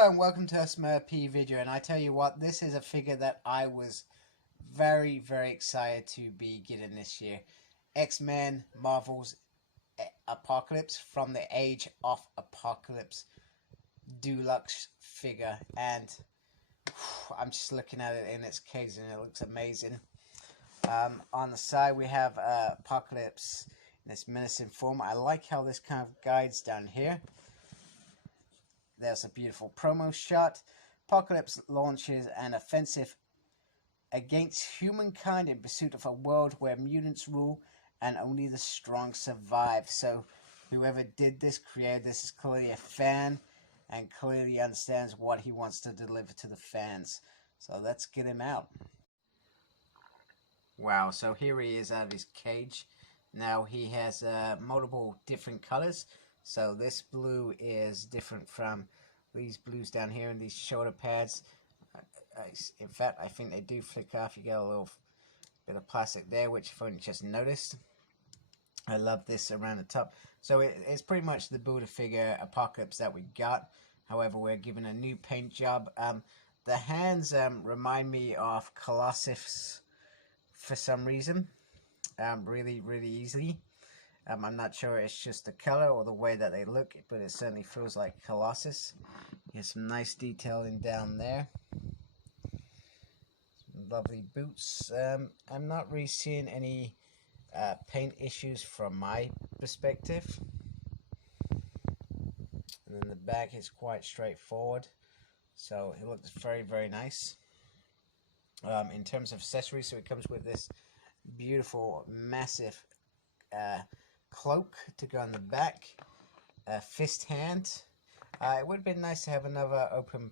Hello and welcome to a Smurp video, and I tell you what, this is a figure that I was very excited to be getting this year. X-Men Marvel's Apocalypse from the Age of Apocalypse deluxe figure, and I'm just looking at it in its case and it looks amazing. On the side we have Apocalypse in this menacing form. I like how this kind of guides down here. There's a beautiful promo shot. Apocalypse launches an offensive against humankind in pursuit of a world where mutants rule and only the strong survive. So whoever did this, created this, is clearly a fan and clearly understands what he wants to deliver to the fans. So let's get him out. Wow, so here he is out of his cage. Now he has multiple different colors. So this blue is different from these blues down here and these shoulder pads. In fact, I think they do flick off. You get a little bit of plastic there, which I've only just noticed. I love this around the top. So it's pretty much the Build-A-Figure Apocalypse that we got. However, we're given a new paint job. The hands remind me of Colossus for some reason. Really easily. I'm not sure it's just the color or the way that they look, but it certainly feels like Colossus. Here's some nice detailing down there. Some lovely boots. I'm not really seeing any paint issues from my perspective. And then the back is quite straightforward, so it looks very nice. In terms of accessories, so it comes with this beautiful, massive cloak to go on the back, a fist hand. It would have been nice to have another open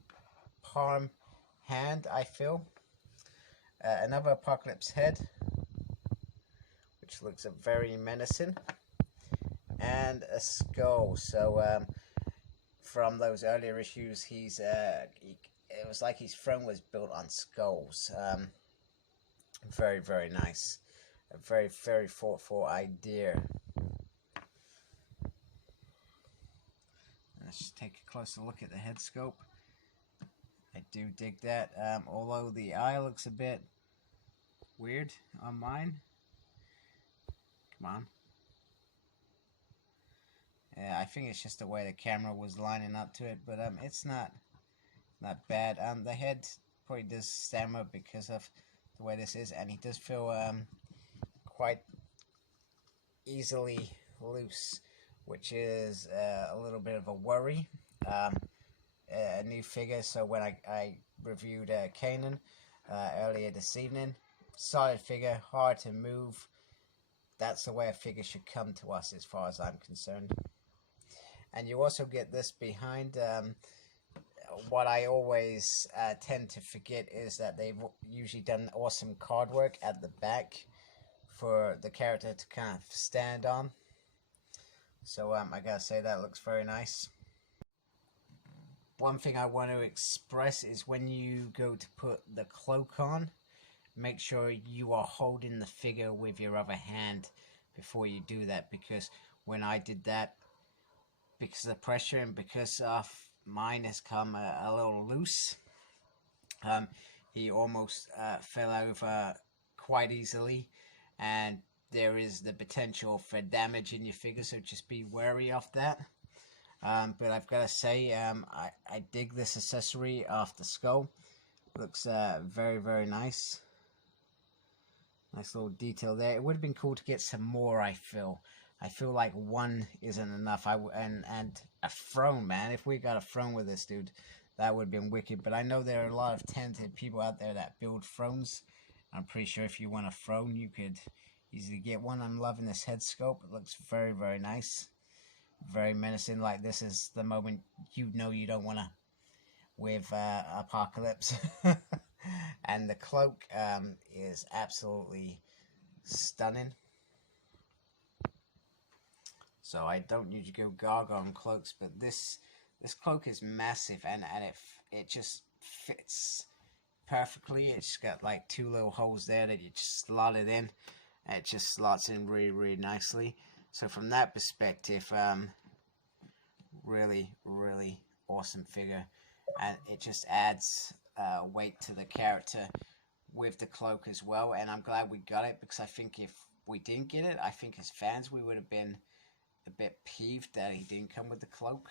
palm hand, I feel. Another Apocalypse head, which looks very menacing, and a skull. So from those earlier issues, it was like his throne was built on skulls. Very nice. A very thoughtful idea. Let's just take a closer look at the head sculpt. I do dig that, although the eye looks a bit weird on mine. Come on. Yeah, I think it's just the way the camera was lining up to it, but it's not bad. The head probably does stammer because of the way this is, and he does feel quite easily loose, which is a little bit of a worry. A new figure, so when I reviewed Kanan earlier this evening, solid figure, hard to move. That's the way a figure should come to us as far as I'm concerned. And you also get this behind. What I always tend to forget is that they've usually done awesome card work at the back for the character to kind of stand on. So I gotta say that looks very nice. One thing I want to express is when you go to put the cloak on, make sure you are holding the figure with your other hand before you do that, because when I did that, because of the pressure and because of mine has come a little loose, he almost fell over quite easily, and there is the potential for damage in your figure, so just be wary of that. But I've got to say, I dig this accessory off the skull. Looks very nice. Nice little detail there. It would have been cool to get some more, I feel. I feel like one isn't enough. And a throne, man. If we got a throne with this dude, that would have been wicked. But I know there are a lot of talented people out there that build thrones. I'm pretty sure if you want a throne, you could easily get one. I'm loving this head sculpt. It looks very nice. Very menacing. Like, this is the moment you know you don't want to with Apocalypse. And the cloak is absolutely stunning. So I don't usually go gaga on cloaks, but this cloak is massive, and it just fits perfectly. It's got like two little holes there that you just slot it in, and it just slots in really nicely. So from that perspective, really awesome figure. and it just adds weight to the character with the cloak as well. And I'm glad we got it, because I think if we didn't get it, I think as fans we would have been a bit peeved that he didn't come with the cloak,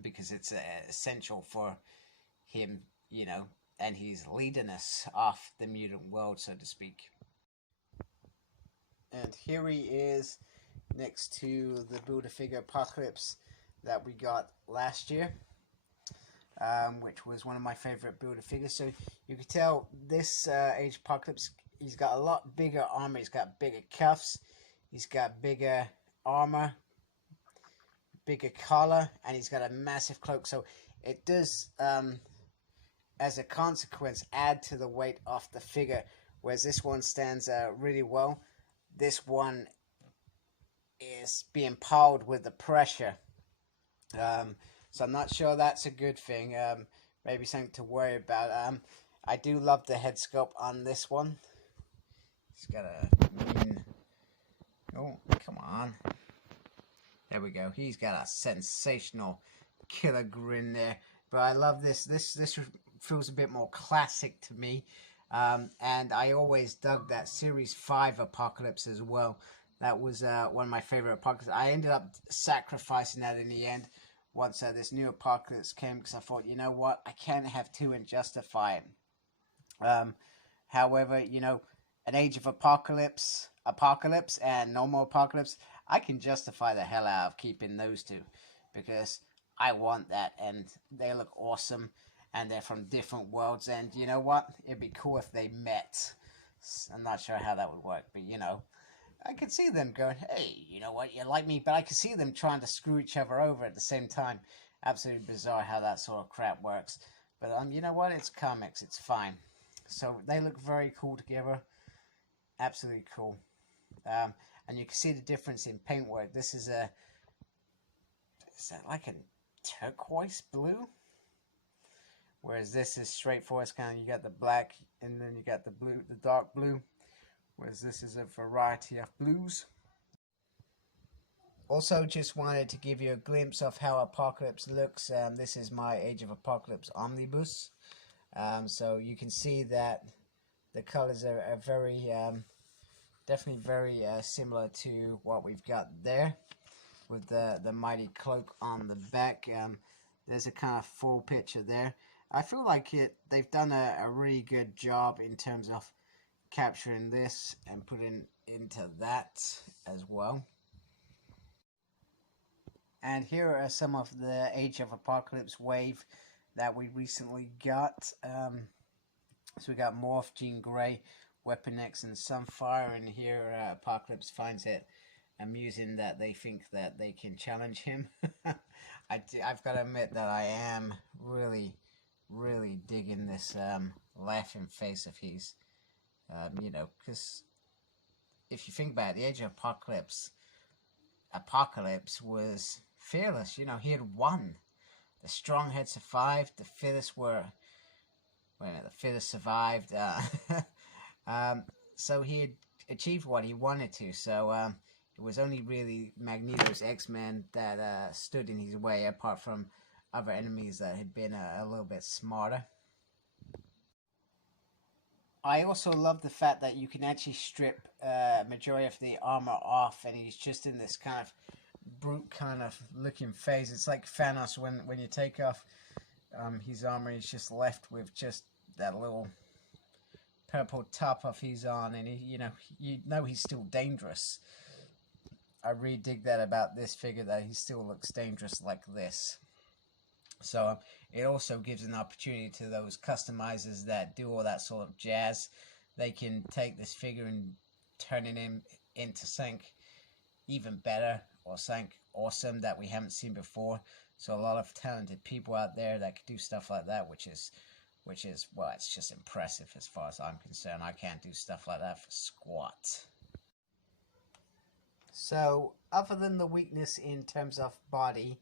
because it's essential for him, you know, and he's leading us off the mutant world, so to speak. And here he is next to the Build-A-Figure Apocalypse that we got last year, which was one of my favorite Build-A-Figures. So you can tell this Age Apocalypse, he's got a lot bigger armor, he's got bigger cuffs, he's got bigger armor, bigger collar, and he's got a massive cloak. So it does, as a consequence, add to the weight of the figure, whereas this one stands really well. This one is being piled with the pressure. So I'm not sure that's a good thing. Maybe something to worry about. I do love the head sculpt on this one. It's got a mean... Oh, come on. There we go. He's got a sensational killer grin there. But I love this. This feels a bit more classic to me. And I always dug that Series 5 Apocalypse as well. That was one of my favorite Apocalypse. I ended up sacrificing that in the end once this new Apocalypse came, because I thought, you know what, I can't have two and justify it. However, you know, an Age of Apocalypse and normal Apocalypse, I can justify the hell out of keeping those two, because I want that, and they look awesome, and they're from different worlds, and you know what, it'd be cool if they met. I'm not sure how that would work, but you know, I could see them going, hey, you know what, you like me, but I could see them trying to screw each other over at the same time. Absolutely bizarre how that sort of crap works. But you know what, it's comics, it's fine. So they look very cool together. Absolutely cool. And you can see the difference in paintwork. This is that like a turquoise blue? Whereas this is straightforward. It's kind of, you got the black, and then you got the blue, the dark blue. Whereas this is a variety of blues. Also, just wanted to give you a glimpse of how Apocalypse looks. This is my Age of Apocalypse Omnibus. So you can see that the colors are very, definitely very similar to what we've got there, with the mighty cloak on the back. There's a kind of full picture there. I feel like they've done a really good job in terms of capturing this and putting into that as well. And here are some of the Age of Apocalypse wave that we recently got. So we got Morph, Jean Grey, Weapon X, and Sunfire. And here Apocalypse finds it amusing that they think that they can challenge him. I've got to admit that I am really digging this laughing face of his. You know, because if you think about it, the Age of Apocalypse was fearless. You know, he had won. The strong had survived. The fittest were... Well, the fittest survived. So he had achieved what he wanted to. So it was only really Magneto's X-Men that stood in his way, apart from other enemies that had been a little bit smarter. I also love the fact that you can actually strip majority of the armor off, and he's just in this kind of brute kind of looking phase. It's like Thanos when you take off his armor, he's just left with just that little purple top of his on, and you know he's still dangerous. I really dig that about this figure, that he still looks dangerous like this. So it also gives an opportunity to those customizers that do all that sort of jazz. They can take this figure and turn it into something even better, or something awesome that we haven't seen before. So a lot of talented people out there that can do stuff like that, which is well, it's just impressive as far as I'm concerned. I can't do stuff like that for squat. So other than the weakness in terms of body,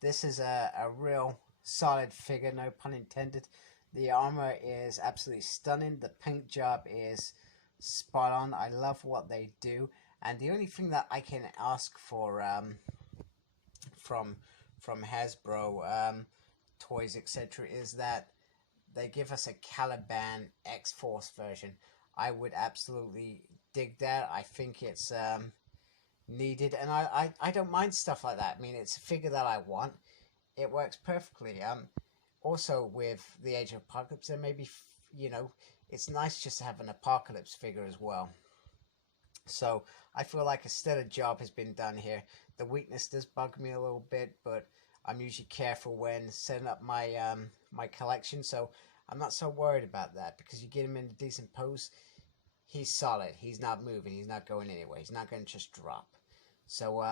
this is a real solid figure, no pun intended. The armor is absolutely stunning. The paint job is spot on. I love what they do. And the only thing that I can ask for from Hasbro, toys, etc., is that they give us a Caliban X-Force version. I would absolutely dig that. I think it's needed, and I don't mind stuff like that. I mean, it's a figure that I want. It works perfectly. Also with the Age of Apocalypse, there may be, it's nice just to have an Apocalypse figure as well. So I feel like a stellar job has been done here. The weakness does bug me a little bit, but I'm usually careful when setting up my my collection, so I'm not so worried about that, because you get him in a decent pose, he's solid. He's not moving. He's not going anywhere. He's not going to just drop. So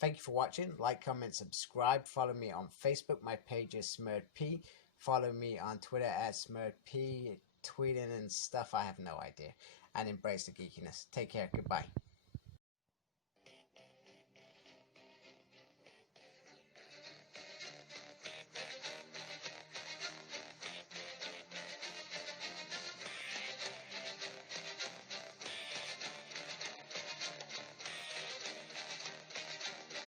thank you for watching. Like, comment, subscribe. Follow me on Facebook. My page is SmurredP. Follow me on Twitter at SmurredP. Tweeting and stuff, I have no idea. And embrace the geekiness. Take care. Goodbye.